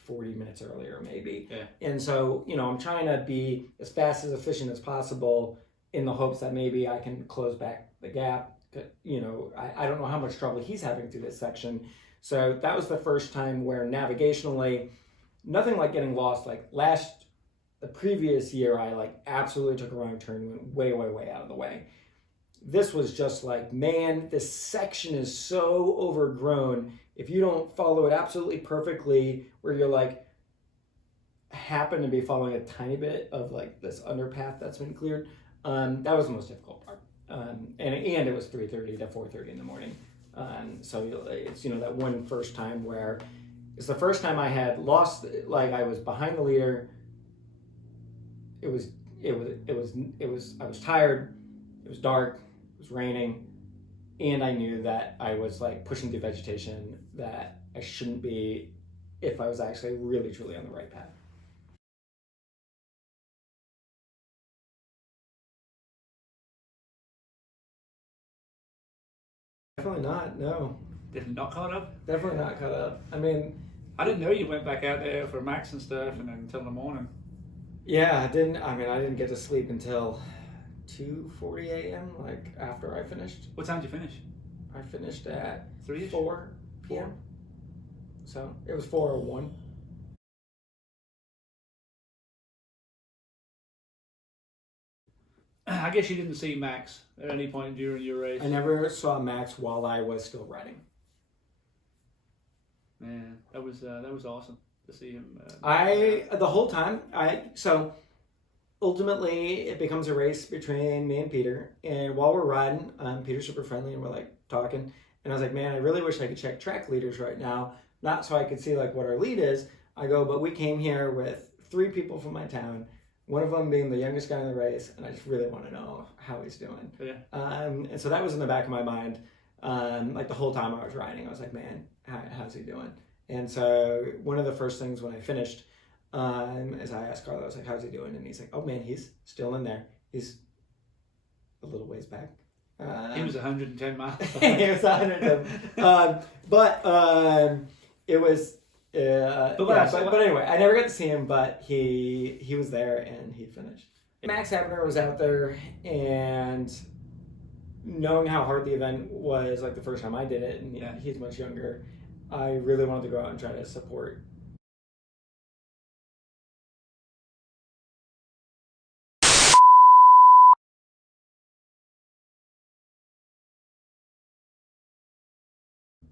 40 minutes earlier, maybe. Yeah. And so, I'm trying to be as fast, as efficient as possible in the hopes that maybe I can close back the gap. I don't know how much trouble he's having through this section. So that was the first time where navigationally, nothing like getting lost. Like the previous year, I like absolutely took a wrong turn, went way, way, way out of the way. This was just like, man, this section is so overgrown. If you don't follow it absolutely perfectly, where you're like, happen to be following a tiny bit of like this underpath that's been cleared, that was the most difficult part. And it was 3:30 to 4:30 in the morning. So it's, that one first time where it's the first time I had lost, like I was behind the leader. I was tired. It was dark. It was raining. And I knew that I was like pushing through vegetation that I shouldn't be if I was actually really, truly on the right path. Definitely not, no. Did not caught up? Definitely not caught up. I mean, I didn't know you went back out there for Max and stuff and then until the morning. Yeah, I didn't get to sleep until 2:40 a.m. like after I finished. What time did you finish? I finished at 3-ish? 4 p.m. So it was 4:01. I guess you didn't see Max at any point during your race. I never saw Max while I was still riding. Man, that was awesome to see him. The whole time so ultimately it becomes a race between me and Peter, and while we're riding, Peter's super friendly and we're like talking, and I was like, man, I really wish I could check track leaders right now, not so I could see like what our lead is. I go, but we came here with 3 people from my town, one of them being the youngest guy in the race, and I just really want to know how he's doing. Yeah. And so that was in the back of my mind. Like the whole time I was riding, I was like, man, how's he doing? And so one of the first things when I finished, is I asked Carlo, I was like, how's he doing? And he's like, oh man, he's still in there. He's a little ways back. He was 110 miles. He was 110. But it was. But anyway, I never got to see him, but he was there and he finished. Max Abner was out there, and knowing how hard the event was, like the first time I did it, and he's much younger, I really wanted to go out and try to support.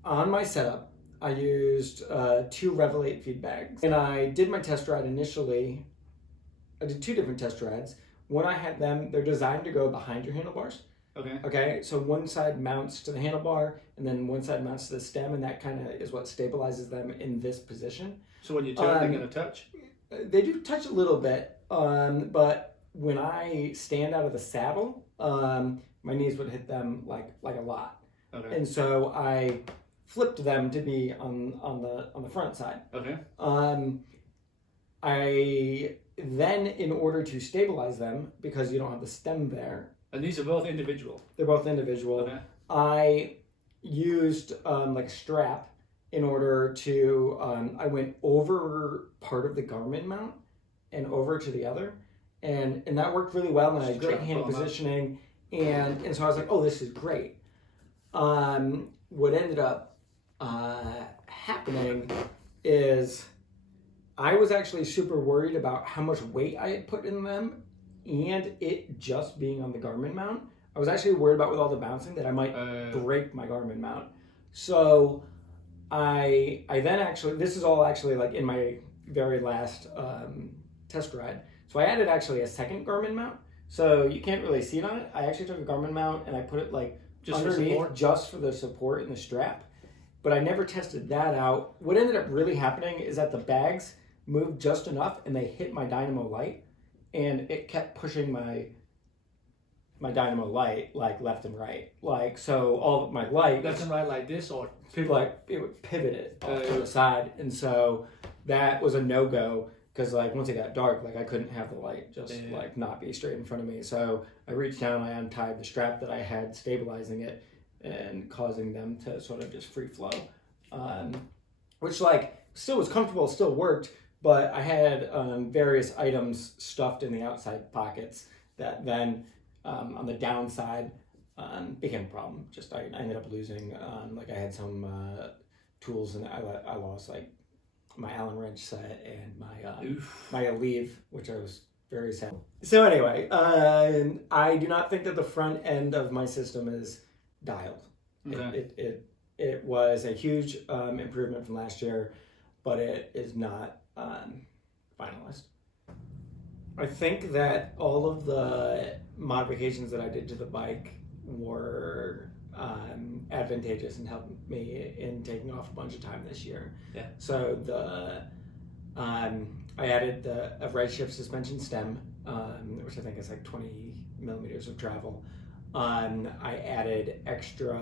On my setup, I used 2 Revelate feed bags, and I did my test ride initially. I did 2 different test rides. When I had them, they're designed to go behind your handlebars. Okay, so one side mounts to the handlebar, and then one side mounts to the stem, and that kind of is what stabilizes them in this position. So when you turn, they're going to touch? They do touch a little bit, but when I stand out of the saddle, my knees would hit them like a lot. Okay. And so I flipped them to be on the front side. Okay. I then, in order to stabilize them, because you don't have the stem there. And these are both individual? They're both individual. Okay. I used like a strap in order to, I went over part of the Garmin mount and over to the other. And that worked really well, and I had great hand positioning. And so I was like, oh, this is great. What ended up happening is I was actually super worried about how much weight I had put in them, and it just being on the Garmin mount. I was actually worried about with all the bouncing that I might break my Garmin mount. So I then actually, this is all actually like in my very last test ride. So I added actually a second Garmin mount. So you can't really see it on it. I actually took a Garmin mount and I put it like just underneath, just for the support and the strap. But I never tested that out. What ended up really happening is that the bags moved just enough and they hit my dynamo light, and it kept pushing my dynamo light like left and right. Like, so all of my light left and right like this, or like it would pivot it off to the side. And so that was a no-go, because like once it got dark, like I couldn't have the light just like not be straight in front of me. So I reached down, I untied the strap that I had stabilizing it and causing them to sort of just free flow, which like still was comfortable, still worked, but I had various items stuffed in the outside pockets that then on the downside became a problem. Just I ended up losing, like I had some tools and I lost like my Allen wrench set and my Aleve, which I was very sad. So anyway, I do not think that the front end of my system is dialed. Okay. It was a huge improvement from last year, but it is not finalized. I think that all of the modifications that I did to the bike were advantageous and helped me in taking off a bunch of time this year. Yeah. So I added a redshift suspension stem, which I think is like 20 millimeters of travel. I added extra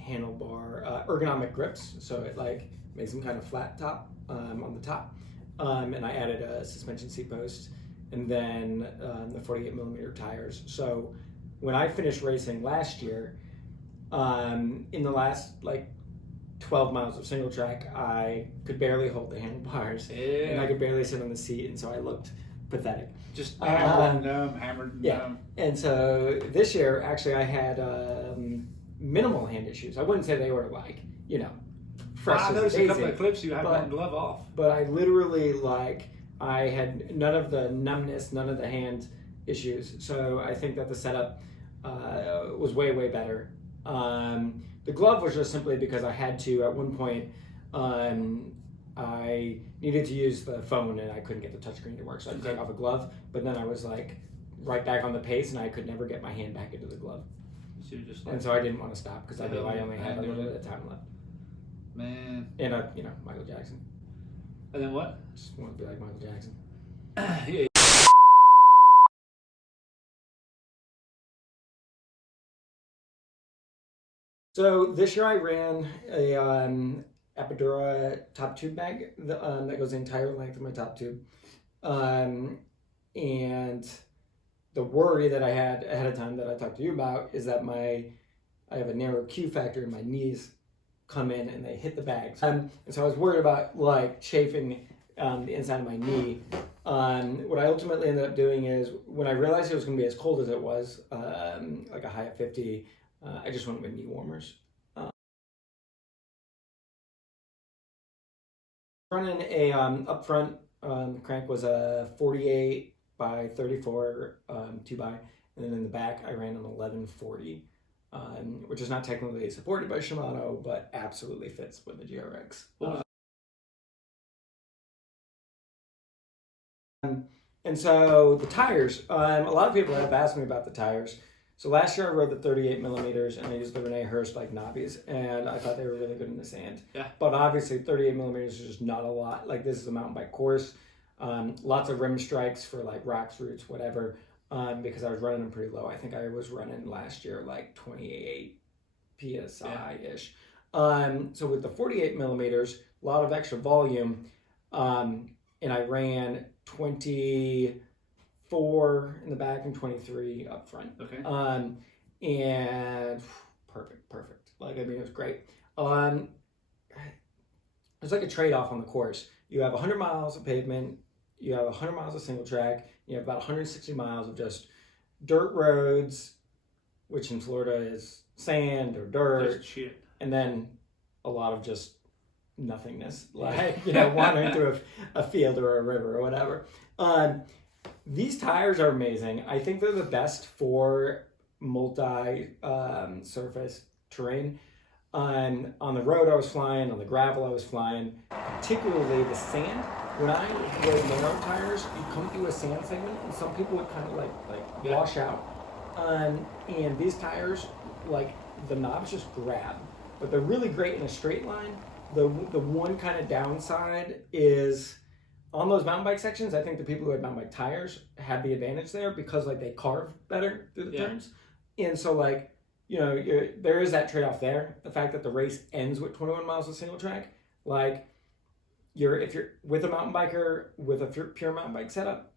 handlebar ergonomic grips, so it like makes them kind of flat top on the top. And I added a suspension seat post, and then the 48 millimeter tires. So when I finished racing last year, in the last like 12 miles of single track, I could barely hold the handlebars, and I could barely sit on the seat, and so I looked pathetic. Just hammered and numb. And so this year, actually, I had minimal hand issues. I wouldn't say they were like, fresh I as noticed daisy, a couple of clips you had one glove off. but I literally I had none of the numbness, none of the hand issues. So I think that the setup was way, way better. The glove was just simply because I had to, at one point, I needed to use the phone and I couldn't get the touchscreen to work, so I had to take off a glove, but then I was like right back on the pace and I could never get my hand back into the glove. So just and so I didn't want to stop because I knew I only had a little bit of time left. Man. And Michael Jackson. And then what? Just want to be like Michael Jackson. Yeah. So this year I ran a Apidura top tube bag that goes the entire length of my top tube. And the worry that I had ahead of time that I talked to you about is that I have a narrow Q factor and my knees come in and they hit the bags. And so I was worried about like chafing the inside of my knee. What I ultimately ended up doing is when I realized it was going to be as cold as it was, like a high of 50, I just went with knee warmers. Running a up front crank was a 48 by 34 2 by, and then in the back I ran an 1140, which is not technically supported by Shimano, but absolutely fits with the GRX. And so the tires, a lot of people have asked me about the tires. So last year I rode the 38 millimeters and I used the Renee Hurst like knobbies, and I thought they were really good in the sand. Yeah. But obviously 38 millimeters is just not a lot. Like, this is a mountain bike course. Lots of rim strikes for like rocks, roots, whatever, because I was running them pretty low. I think I was running last year like 28 PSI-ish. So with the 48 millimeters, a lot of extra volume, and I ran 24 in the back and 23 up front. Okay. And perfect. Like, I mean, it was great. It's like a trade-off on the course. You have 100 miles of pavement, you have 100 miles of single track, you have about 160 miles of just dirt roads, which in Florida is sand or dirt, Just shit. and then a lot of just nothingness, like, wandering through a field or a river or whatever. These tires are amazing. I think they're the best for multi-surface terrain. On the road I was flying, on the gravel I was flying, particularly the sand. When I rode narrow tires, you come through a sand segment and some people would kind of like wash out. And these tires, like, the knobs just grab, but they're really great in a straight line. The one kind of downside is on those mountain bike sections, I think the people who had mountain bike tires had the advantage there because like they carve better through the turns. And so like, there is that trade-off there. The fact that the race ends with 21 miles of single track, like if you're with a mountain biker with a pure mountain bike setup,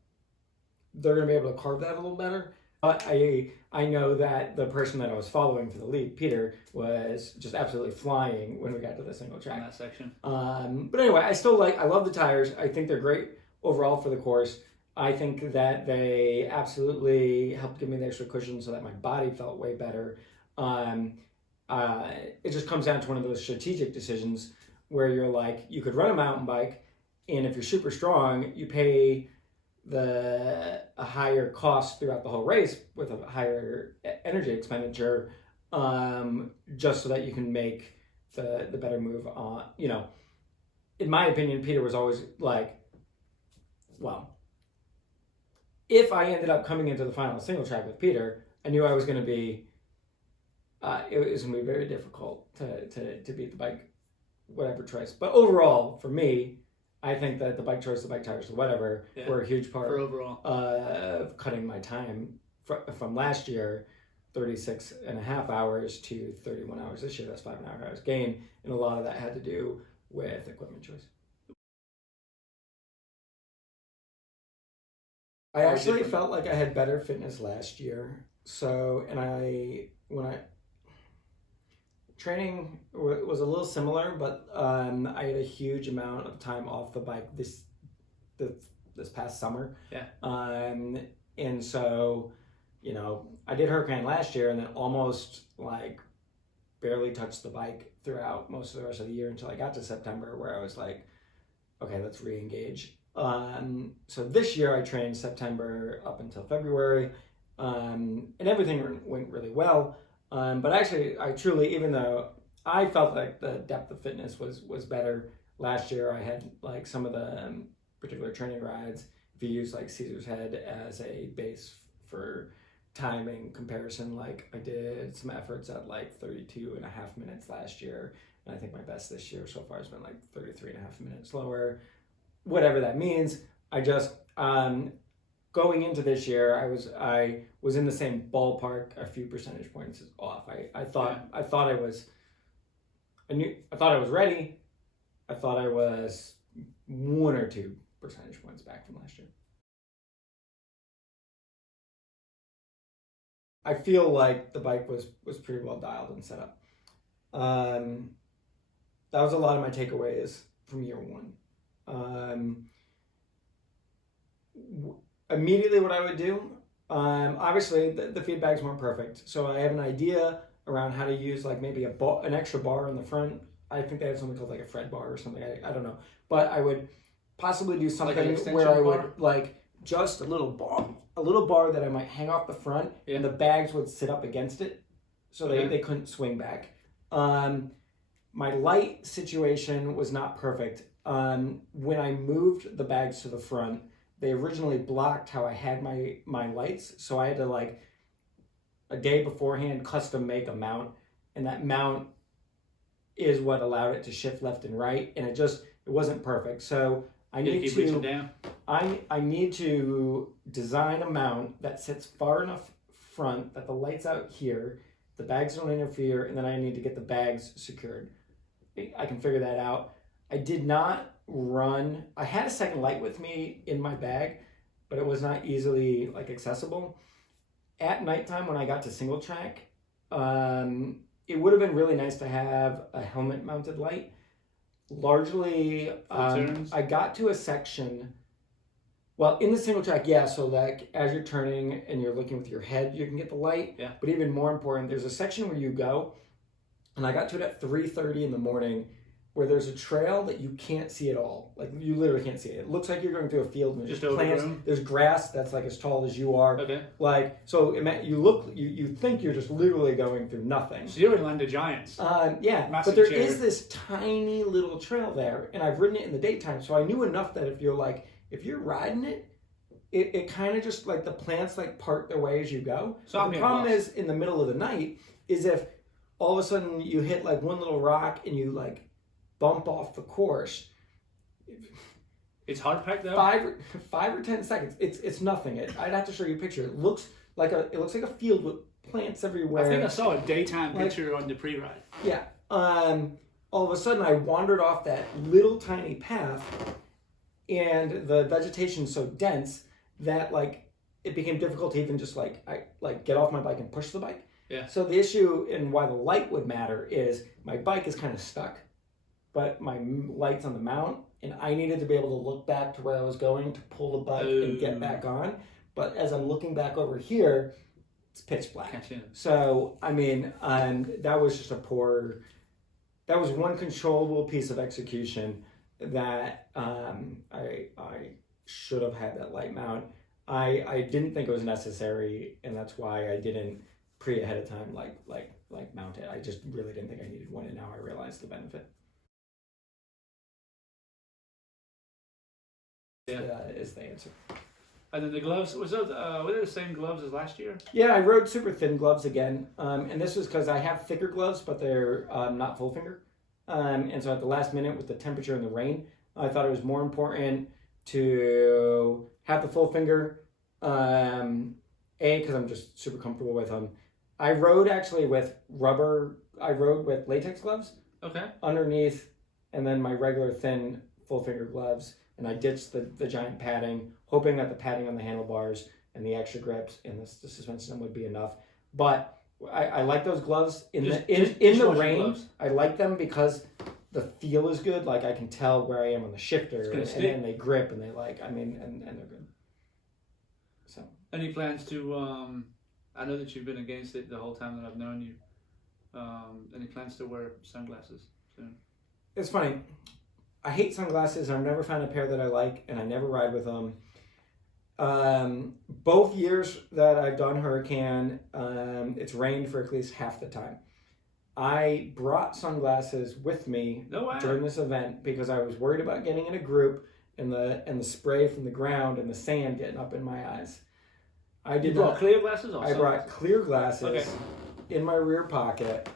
they're going to be able to carve that a little better. I know that the person that I was following for the lead, Peter, was just absolutely flying when we got to the single in track. that section. But anyway, I love the tires. I think they're great overall for the course. I think that they absolutely helped give me the extra cushion so that my body felt way better. It just comes down to one of those strategic decisions where you're like, you could run a mountain bike, and if you're super strong, you pay a higher cost throughout the whole race with a higher energy expenditure, just so that you can make the better move on. In my opinion, Peter was always like, well, if I ended up coming into the final single track with Peter, I knew I was going to be, it was going to be very difficult to beat the bike, whatever choice. But overall, for me, I think that the bike choice, the bike tires, whatever, were a huge part of cutting my time from last year, 36 and a half hours to 31 hours this year. That's 5.5 hours gain. And a lot of that had to do with equipment choice. I actually felt like I had better fitness last year. So, training was a little similar, but I had a huge amount of time off the bike this past summer. Yeah. And so, I did Huracan last year and then almost barely touched the bike throughout most of the rest of the year until I got to September, where I was like, okay, let's re-engage. So this year I trained September up until February, and everything went really well. But actually, I truly, even though I felt like the depth of fitness was better last year, I had some of the particular training rides. If you use Caesar's Head as a base for timing comparison, I did some efforts at 32 and a half minutes last year, and I think my best this year so far has been 33 and a half minutes slower. Whatever that means, I just going into this year, I was in the same ballpark, a few percentage points off. I thought I was ready. I thought I was 1 or 2 percentage points back from last year. I feel like the bike was pretty well dialed and set up. That was a lot of my takeaways from year one. Immediately what I would do, obviously the feedbacks weren't perfect, so I have an idea around how to use maybe an extra bar in the front. I think they have something called a Fred bar or something, I don't know, but I would possibly do something where I would just a little bar that I might hang off the front, and the bags would sit up against it so they couldn't swing back. My light situation was not perfect. When I moved the bags to the front, they originally blocked how I had my lights, so I had to a day beforehand custom make a mount, and that mount is what allowed it to shift left and right, and it wasn't perfect. So I need to design a mount that sits far enough front that the light's out here, the bags don't interfere, and then I need to get the bags secured. I can figure that out. I did not run. I had a second light with me in my bag, but it was not easily accessible. At nighttime when I got to single track, it would have been really nice to have a helmet mounted light. Largely, I got to a section, in the single track, so as you're turning and you're looking with your head, you can get the light. Yeah. But even more important, there's a section where you go, and I got to it at 3:30 in the morning, where there's a trail that you can't see at all. You literally can't see it. It looks like you're going through a field and there's plants. There's grass that's as tall as you are. Okay. So you think you're just literally going through nothing. So you're in Land of Giants. Yeah. Massive but there is this tiny little trail there, and I've ridden it in the daytime, so I knew enough that if you're riding it kind of just the plants part their way as you go. So the problem is in the middle of the night is if all of a sudden you hit one little rock and you bump off the course. It's hard packed though. 5 or 10 seconds. It's nothing. I'd have to show you a picture. It looks like a field with plants everywhere. I think I saw a daytime picture on the pre-ride. Yeah. All of a sudden I wandered off that little tiny path, and the vegetation's so dense that it became difficult to even just get off my bike and push the bike. Yeah. So the issue and why the light would matter is my bike is kind of stuck, but my light's on the mount, and I needed to be able to look back to where I was going to pull the bike and get back on. But as I'm looking back over here, it's pitch black. So I mean, that was just that was one controllable piece of execution that I should have had that light mount. I didn't think it was necessary, and that's why I didn't ahead of time like mount it. I just really didn't think I needed one, and now I realize the benefit. Is the answer. And then the gloves, were they the same gloves as last year? Yeah, I rode super thin gloves again, and this was because I have thicker gloves, but they're not full finger. And so at the last minute with the temperature and the rain, I thought it was more important to have the full finger, because I'm just super comfortable with them. I rode actually with latex gloves. Okay. Underneath, and then my regular thin full finger gloves, and I ditched the giant padding, hoping that the padding on the handlebars and the extra grips and the suspension would be enough. But I like those gloves in the rain. Gloves. I like them because the feel is good. Like I can tell where I am on the shifter, and they grip, and and they're good. So. Any plans to? I know that you've been against it the whole time that I've known you. Any plans to wear sunglasses soon? It's funny. I hate sunglasses. I've never found a pair that I like, and I never ride with them. Both years that I've done Huracan, it's rained for at least half the time. I brought sunglasses with me during this event because I was worried about getting in a group and the spray from the ground and the sand getting up in my eyes. You brought clear glasses? I brought clear glasses in my rear pocket,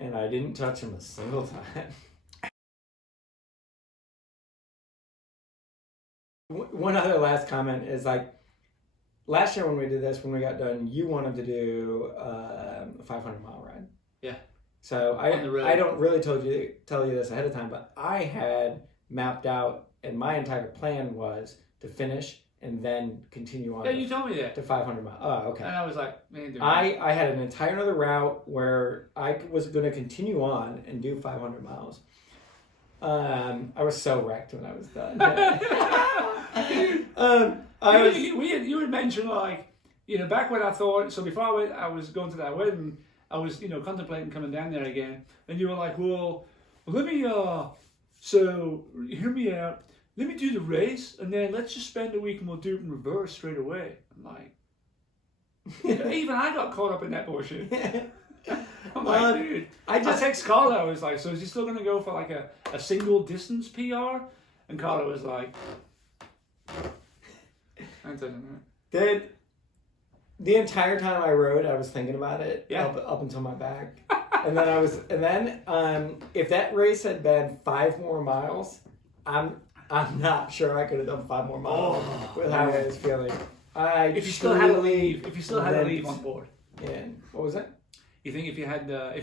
and I didn't touch them a single time. One other last comment is last year when we did this, when we got done, you wanted to do a 500-mile ride. Yeah. So I don't really tell you this ahead of time, but I had mapped out, and my entire plan was to finish and then continue on. Yeah, you told me that. To 500 miles. Oh, okay. And I was like, man, I had an entire other route where I was going to continue on and do 500 miles. I was so wrecked when I was done. You had mentioned back when I thought, so before I was going to that wedding, I was contemplating coming down there again, and you were like, well let me so hear me out. Let me do the race, and then let's just spend a week and we'll do it in reverse straight away. I'm like, even I got caught up in that bullshit. I'm like, dude. I text Carla. I was like, so is he still going to go for like a single distance PR? And Carla was like, I don't know. The entire time I rode, I was thinking about it. Yeah. Up until my back, and then if that race had been 5 more miles, I'm not sure I could have done 5 more miles with how I was feeling. If you still had to leave on board. And what was that? You think if you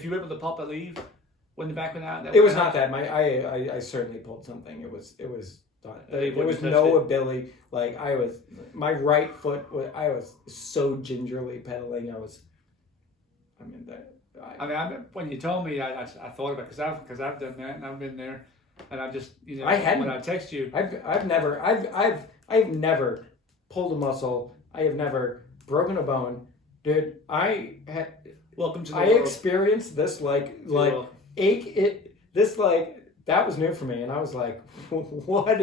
were able to pop a leave when the back went out? It was not that. I certainly pulled something. It was done. There was no ability. Like my right foot. I was so gingerly pedaling. When you told me, I thought about it because I've done that and I've been there, and I just when I text you, I've never pulled a muscle. I have never broken a bone, dude. Welcome to the world. I experienced this ache. That was new for me, and I was like, what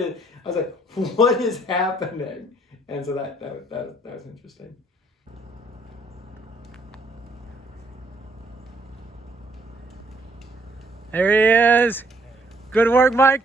is happening? And so that was interesting. There he is. Good work, Mike.